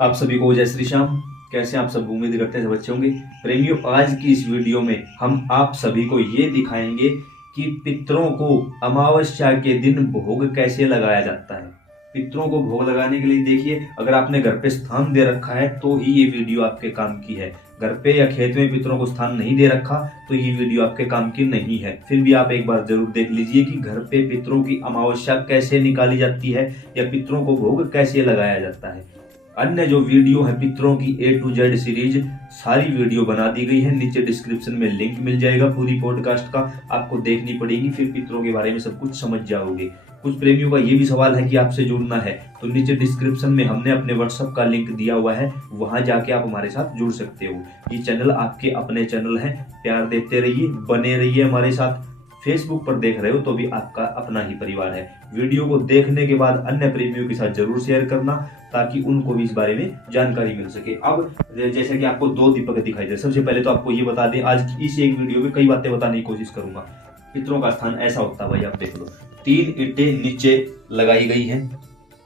आप सभी को जय श्री श्याम। कैसे आप सब, उम्मीद करते हैं सब अच्छे होंगे। प्रेमियों, आज की इस वीडियो में हम आप सभी को ये दिखाएंगे कि पितरों को अमावस्या के दिन भोग कैसे लगाया जाता है। पितरों को भोग लगाने के लिए देखिए, अगर आपने घर पे स्थान दे रखा है तो ही ये वीडियो आपके काम की है। घर पे या खेत में पितरों को स्थान नहीं दे रखा तो ये वीडियो आपके काम की नहीं है। फिर भी आप एक बार जरूर देख लीजिए कि घर पे पितरों की अमावस्या कैसे निकाली जाती है या पितरों को भोग कैसे लगाया जाता है। अन्य जो वीडियो है पितरों की A to Z सीरीज, सारी वीडियो बना दी गई है। नीचे डिस्क्रिप्शन में लिंक मिल जाएगा पूरी पॉडकास्ट का, आपको देखनी पड़ेगी, फिर पितरों के बारे में सब कुछ समझ जाओगे। कुछ प्रेमियों का ये भी सवाल है कि आपसे जुड़ना है तो नीचे डिस्क्रिप्शन में हमने अपने व्हाट्सएप का लिंक दिया हुआ है, वहां जाके आप हमारे साथ जुड़ सकते हो। ये चैनल आपके अपने चैनल है, प्यार देते रहिए, बने रहिए हमारे साथ। फेसबुक पर देख रहे हो तो भी आपका अपना ही परिवार है। वीडियो को देखने के बाद अन्य प्रेमियों के साथ जरूर शेयर करना ताकि उनको भी इस बारे में जानकारी मिल सके। अब जैसे कि आपको दो दीपक दिखाई दे, सबसे पहले तो आपको ये बता दें, आज की इस एक वीडियो में कई बातें बताने की कोशिश करूंगा। पितरों का स्थान ऐसा होता है भाई, आप देख लो, 3 ईंटें नीचे लगाई गई हैं,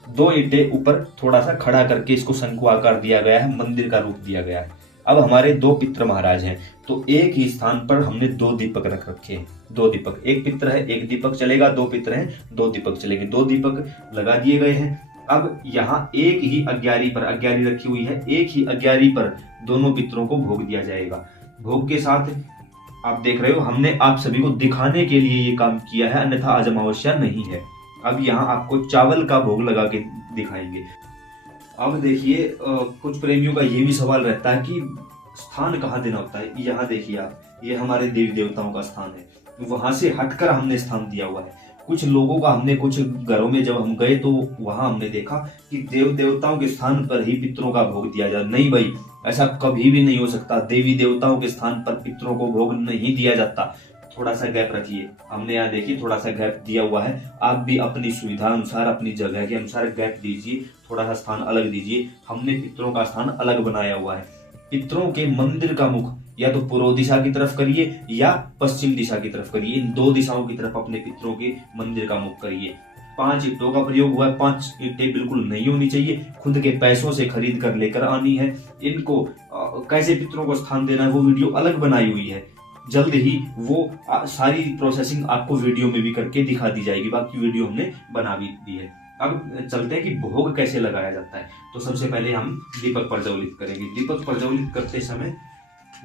2 ईंटें ऊपर थोड़ा सा खड़ा करके इसको शंकु आकार दिया गया है, मंदिर का रूप दिया गया है। अब हमारे 2 पितृ महाराज हैं तो एक ही स्थान पर हमने 2 दीपक रख रखे हैं। 2 दीपक, एक पितृ है 1 दीपक चलेगा, 2 पितृ हैं 2 दीपक चलेंगे। 2 दीपक लगा दिए गए हैं। अब यहाँ एक ही अग्यारी पर, अग्यारी रखी हुई है, एक ही अग्यारी पर दोनों पितरों को भोग दिया जाएगा। भोग के साथ आप देख रहे हो, हमने आप सभी को दिखाने के लिए ये काम किया है, अन्यथा आज अमावस्या नहीं है। अब यहाँ आपको चावल का भोग लगा के दिखाएंगे। अब देखिए, कुछ प्रेमियों का ये भी सवाल रहता है कि स्थान कहाँ देना होता है। यहाँ देखिए आप, ये हमारे देवी देवताओं का स्थान है, वहां से हटकर हमने स्थान दिया हुआ है। कुछ लोगों का, हमने कुछ घरों में जब हम गए तो वहां हमने देखा कि देव देवताओं के स्थान पर ही पितरों का भोग दिया जाए। नहीं भाई, ऐसा कभी भी नहीं हो सकता। देवी देवताओं के स्थान पर पितरों को भोग नहीं दिया जाता। थोड़ा सा गैप रखिए, हमने यहाँ देखिए थोड़ा सा गैप दिया हुआ है। आप भी अपनी सुविधा अनुसार, अपनी जगह के अनुसार गैप दीजिए, थोड़ा सा स्थान अलग दीजिए। हमने पितरों का स्थान अलग बनाया हुआ है। पितरों के मंदिर का मुख या तो पूर्व दिशा की तरफ करिए या पश्चिम दिशा की तरफ करिए। इन 2 दिशाओं की तरफ अपने पितरों के मंदिर का मुख करिए। 5 ईंटों का प्रयोग हुआ है। 5 ईंटें बिल्कुल नहीं होनी चाहिए, खुद के पैसों से खरीद कर लेकर आनी है। इनको कैसे पितरों को स्थान देना है वो वीडियो अलग बनाई हुई है। जल्द ही वो सारी प्रोसेसिंग आपको वीडियो में भी करके दिखा दी जाएगी। बाकी वीडियो हमने बना भी दी है। अब चलते हैं कि भोग कैसे लगाया जाता है। तो सबसे पहले हम दीपक प्रज्वलित करेंगे। दीपक प्रज्वलित करते समय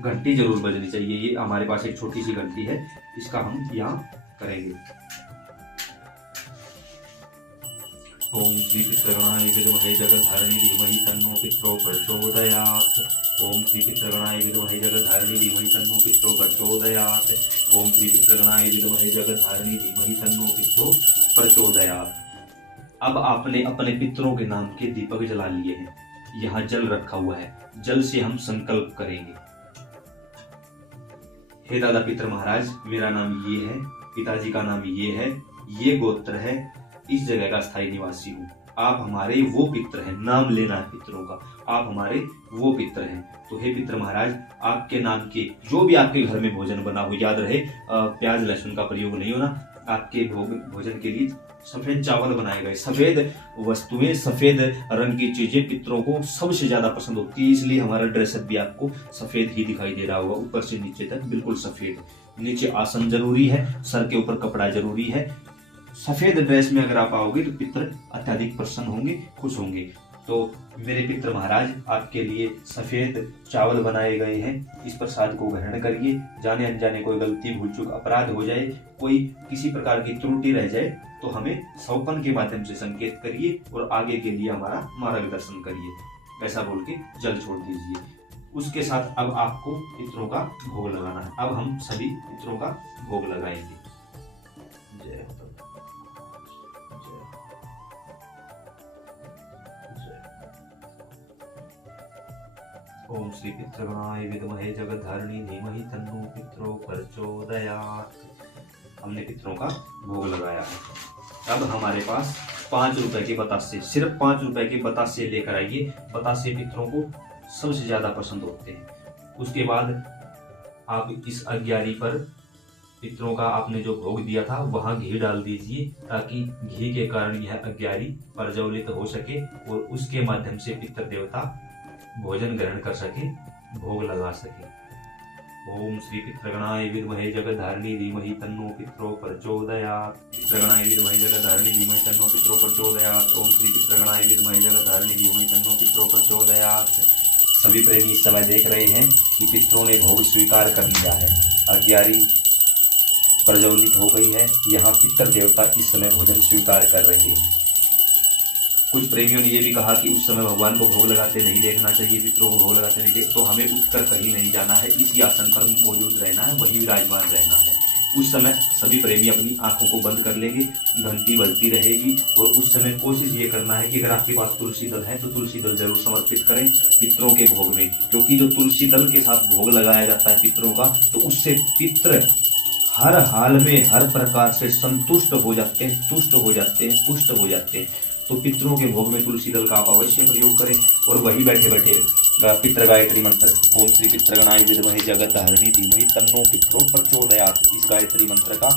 घंटी जरूर बजनी चाहिए। ये हमारे पास एक छोटी सी घंटी है, इसका हम यहाँ करेंगे। ओम श्री पितृगणाय विद्महे जगद्धारिणी धीमहि तन्नो पितरो प्रचोदयात्। ओम श्री पितृगणाय विद्महे जगद्धारिणी धीमहि तन्नो पितरो प्रचोदयात्। ओम श्री पितृगणाय विद्महे जगद्धारिणी धीमहि तन्नो पितरो प्रचोदयात्। अब आपने अपने पितरों के नाम के दीपक जला लिए हैं। यहाँ जल रखा हुआ है, जल से हम संकल्प करेंगे। हे दादा पितर महाराज, मेरा नाम ये है, पिताजी का नाम ये है, ये गोत्र है, इस जगह का स्थायी निवासी हूँ। आप हमारे वो पितर हैं, नाम लेना है पितरों का, आप हमारे वो पितर हैं। तो हे पितर महाराज, आपके नाम के जो भी आपके घर में भोजन बना हो, याद रहे प्याज लहसुन का प्रयोग नहीं होना। आपके भोजन के लिए सफेद चावल बनाए गए। सफेद वस्तुएं, सफेद रंग की चीजें पितरों को सबसे ज्यादा पसंद होती है, इसलिए हमारा ड्रेसअप भी आपको सफेद ही दिखाई दे रहा होगा, ऊपर से नीचे तक बिल्कुल सफेद। नीचे आसन जरूरी है, सर के ऊपर कपड़ा जरूरी है। सफेद ड्रेस में अगर आप आओगे तो पितर अत्यधिक प्रसन्न होंगे, खुश होंगे। तो मेरे पितर महाराज, आपके लिए सफेद चावल बनाए गए हैं, इस प्रसाद को ग्रहण करिए। जाने अनजाने कोई गलती, भूल चूक, अपराध हो जाए, कोई किसी प्रकार की त्रुटि रह जाए तो हमें सौपन के माध्यम से संकेत करिए और आगे के लिए हमारा मार्गदर्शन करिए। ऐसा बोल के जल छोड़ दीजिए। उसके साथ अब आपको पितरों का भोग लगाना है। अब हम सभी पितरों का भोग लगाएंगे। जय ओम श्री पितृगणाय विद्महे जगद्धारिणी धीमहि तन्नो पितरो प्रचोदयात्। हमने पितरों का भोग लगाया है। अब हमारे पास 5 रुपए के बतासे, सिर्फ 5 रुपए के बतासे लेकर आइए। बतासे पितरों को सबसे ज्यादा पसंद होते हैं। उसके बाद आप इस अग्यारी पर पितरों का आपने जो भोग दिया था वहां घी डाल दीजिए, ताकि घी के कारण यह अज्ञारी प्रज्वलित हो सके और उसके माध्यम से पितृ देवता भोजन ग्रहण कर सके, भोग लगा सके। ओम श्री पितृगणाय विद्महे जगद्धारिणी धीमहि तन्नो पितरो प्रचोदयात्। पितृगणाय विद्महे जगद्धारिणी धीमहि तन्नो पितरो प्रचोदयात्। ओम श्री पितृगणाय विद्महे जगद्धारिणी धीमहि तन्नो पितरो प्रचोदयात्। सभी प्रेमी इस समय देख रहे हैं कि पितरों ने भोग स्वीकार कर लिया है, अज्ञारी प्रज्वलित हो गई है। यहाँ पितृ देवता इस समय भोजन स्वीकार कर रहे हैं। कुछ प्रेमियों ने यह भी कहा कि उस समय भगवान को भोग लगाते नहीं देखना चाहिए, पितरों को भोग लगाते नहीं देख, तो हमें उठकर कहीं नहीं जाना है, इसी आसन पर मौजूद रहना है, वही विराजमान रहना है। उस समय सभी प्रेमी अपनी आंखों को बंद कर लेंगे, घंटी बजती रहेगी और उस समय कोशिश ये करना है कि अगर आपके पास तुलसी दल है तो तुलसी दल जरूर समर्पित करें पितरों के भोग में, क्योंकि जो तुलसी दल के साथ भोग लगाया जाता है पितरों का, तो उससे पितृ हर हाल में हर प्रकार से संतुष्ट हो जाते हैं, तुष्ट हो जाते हैं, पुष्ट हो जाते हैं। तो पितरों के भोग में तुलसी दल का आप अवश्य प्रयोग करें और वही बैठे बैठे पितृ गायत्री मंत्र ओम श्री पितृगणाय विद्महे जगद्धारिणी धीमहि तन्नो पितरो प्रचोदयात्, इस गायत्री मंत्र का,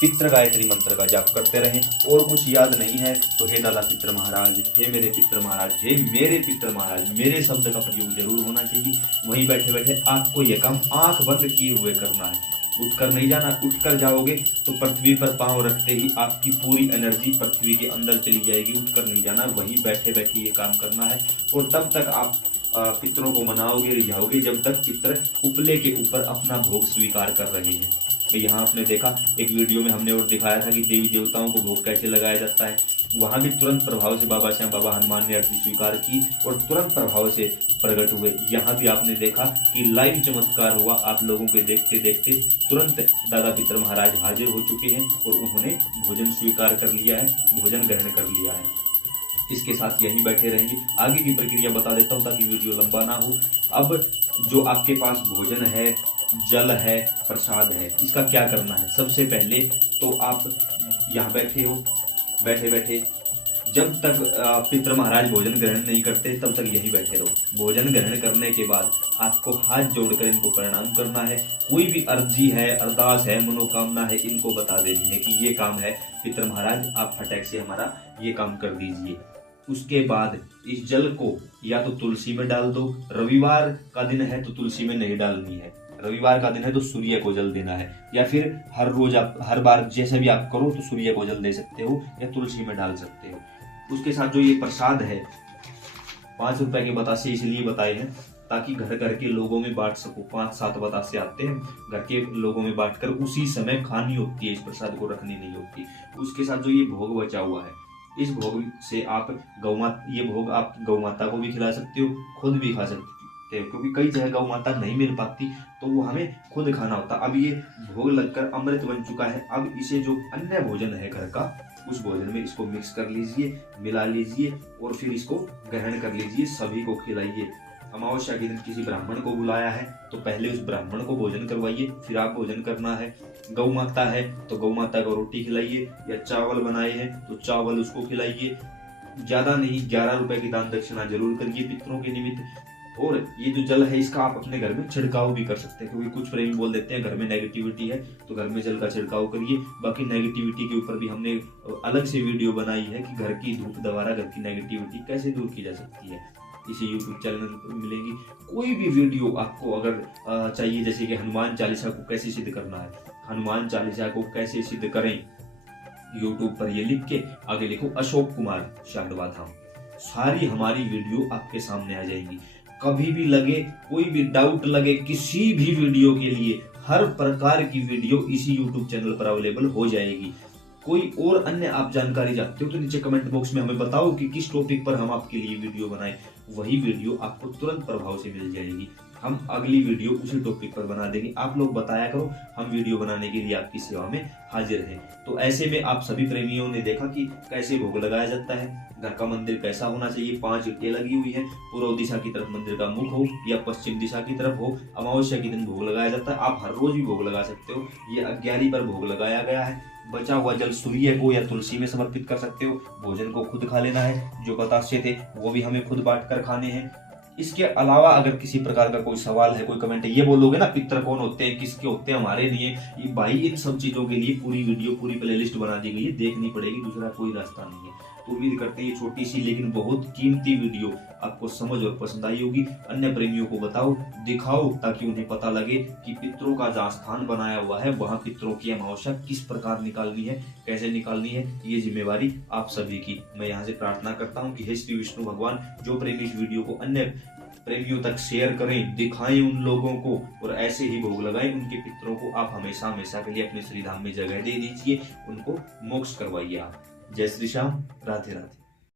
पितृ गायत्री मंत्र का जाप करते रहें। और कुछ याद नहीं है तो हे दादा पितृ महाराज, हे मेरे पितृ महाराज, हे मेरे पितृ महाराज, मेरे शब्द का प्रयोग जरूर होना चाहिए। वहीं बैठे बैठे आपको यह काम आंख बंद किए हुए करना है, उठकर नहीं जाना। उठकर जाओगे तो पृथ्वी पर पांव रखते ही आपकी पूरी एनर्जी पृथ्वी के अंदर चली जाएगी, उठकर नहीं जाना, वहीं बैठे बैठे ये काम करना है। और तब तक आप पितरों को मनाओगे, रिझाओगे जब तक पितर उपले के ऊपर अपना भोग स्वीकार कर रहे हैं। तो यहाँ आपने देखा एक वीडियो में हमने और दिखाया था कि देवी देवताओं को भोग कैसे लगाया जाता है, वहां भी तुरंत प्रभाव से बाबा श्याम बाबा हनुमान ने आरती स्वीकार की और तुरंत प्रभाव से प्रकट हुए। यहाँ भी आपने देखा कि लाइव चमत्कार हुआ, आप लोगों के देखते देखते तुरंत दादा पितर महाराज हाजिर हो चुके हैं और उन्होंने भोजन स्वीकार कर लिया है, भोजन ग्रहण कर लिया है। इसके साथ यहीं बैठे रहेंगे। आगे की प्रक्रिया बता देता हूँ ताकि वीडियो लंबा ना हो। अब जो आपके पास भोजन है, जल है, प्रसाद है, इसका क्या करना है? सबसे पहले तो आप यहाँ बैठे हो, बैठे बैठे जब तक पितृ महाराज भोजन ग्रहण नहीं करते तब तक यहीं बैठे रहो। भोजन ग्रहण करने के बाद आपको हाथ जोड़कर इनको प्रणाम करना है। कोई भी अर्जी है, अरदास है, मनोकामना है, इनको बता देनी है कि ये काम है पितृ महाराज, आप फटाक से हमारा ये काम कर दीजिए। उसके बाद इस जल को या तो तुलसी में डाल दो, रविवार का दिन है तो तुलसी में नहीं डालनी है, रविवार का दिन है तो सूर्य को जल देना है, या फिर हर रोज आप हर बार जैसे भी आप करो तो सूर्य को जल दे सकते हो या तुलसी में डाल सकते हो। उसके साथ जो ये प्रसाद है 5 रुपए के बतासे इसलिए बताए हैं ताकि घर घर के लोगों में बांट सको। 5-7 बतासे आते हैं, घर के लोगों में बांटकर उसी समय खानी होती है, इस प्रसाद को रखनी नहीं होती। उसके साथ जो ये भोग बचा हुआ है, इस भोग से आप ये भोग आप गौ माता को भी खिला सकते हो, खुद भी खा सकते हो, क्योंकि कई जगह गौ माता नहीं मिल पाती तो वो हमें खुद खाना होता। अब ये भोग लगकर अमृत बन चुका है। अब इसे जो अन्य भोजन है घर का, उस भोजन में इसको मिक्स कर लीजिए, मिला लीजिए और फिर इसको ग्रहण कर लीजिए, सभी को खिलाइए। अमावस्या के दिन किसी ब्राह्मण को बुलाया है तो पहले उस ब्राह्मण को भोजन करवाइए, फिर आप भोजन करना है। गौ माता है तो गौ माता को रोटी खिलाइए, या चावल बनाए हैं तो चावल उसको खिलाइए। ज्यादा नहीं, 11 रुपए की दान दक्षिणा जरूर करिए पितरों के निमित्त। और ये जो जल है इसका आप अपने घर में छिड़काव भी कर सकते हैं, क्योंकि कुछ प्रेमी बोल देते हैं घर में नेगेटिविटी है तो घर में जल का छिड़काव करिए। बाकी नेगेटिविटी के ऊपर भी हमने अलग से वीडियो बनाई है कि घर की धूप द्वारा घर की नेगेटिविटी कैसे दूर की जा सकती है, इसी YouTube चैनल पर मिलेगी। कोई भी वीडियो आपको अगर चाहिए, जैसे कि हनुमान चालीसा को कैसे सिद्ध करना है, हनुमान चालीसा को कैसे सिद्ध करें, YouTube पर ये लिख के आगे लिखो अशोक कुमार शांडवा धाम, सारी हमारी वीडियो आपके सामने आ जाएगी। कभी भी लगे, कोई भी डाउट लगे किसी भी वीडियो के लिए, हर प्रकार की वीडियो इसी YouTube चैनल पर अवेलेबल हो जाएगी। कोई और अन्य आप जानकारी चाहते हो तो नीचे कमेंट बॉक्स में हमें बताओ कि किस टॉपिक पर हम आपके लिए वीडियो बनाएं, वही वीडियो आपको तुरंत प्रभाव से मिल जाएगी। हम अगली वीडियो उसी टॉपिक पर बना देंगे। आप लोग बताया करो, हम वीडियो बनाने के लिए आपकी सेवा में हाजिर हैं। तो ऐसे में आप सभी प्रेमियों ने देखा कि कैसे भोग लगाया जाता है, घर का मंदिर कैसा होना चाहिए। 5 ईंटें लगी हुई है, पूर्व दिशा की तरफ मंदिर का मुख हो या पश्चिम दिशा की तरफ हो। अमावस्या के दिन भोग लगाया जाता है, आप हर रोज भी भोग लगा सकते हो। ये 11 पर भोग लगाया गया है। बचा हुआ जल सूर्य को या तुलसी में समर्पित कर सकते हो। भोजन को खुद खा लेना है, जो बतासे थे वो भी हमें खुद बांट कर खाने हैं। इसके अलावा अगर किसी प्रकार का कोई सवाल है, कोई कमेंट है, ये बोलोगे ना पितर कौन होते हैं, किसके होते हैं, हमारे लिए, ये भाई इन सब चीजों के लिए पूरी वीडियो, पूरी प्लेलिस्ट बना दी गई है, देखनी पड़ेगी, दूसरा कोई रास्ता नहीं है। तो उम्मीद करते हैं ये छोटी सी लेकिन बहुत कीमती वीडियो आपको समझ और पसंद आई होगी। अन्य प्रेमियों को बताओ, दिखाओ, ताकि उन्हें पता लगे कि पितरों का जहाँ स्थान बनाया हुआ है वहां पितरों की अमावस्या किस प्रकार निकालनी है, कैसे निकालनी है, ये जिम्मेवारी आप सभी की। मैं यहाँ से प्रार्थना करता हूँ कि हे श्री विष्णु भगवान, जो प्रेमी इस वीडियो को अन्य प्रेमियों तक शेयर करें, दिखाएं उन लोगों को, और ऐसे ही भोग लगाएं उनके पितरों को। आप हमेशा हमेशा के लिए अपने श्री धाम में जगह दे दीजिए, उनको मोक्ष करवाइए आप। जय श्री श्याम, राधे राधे।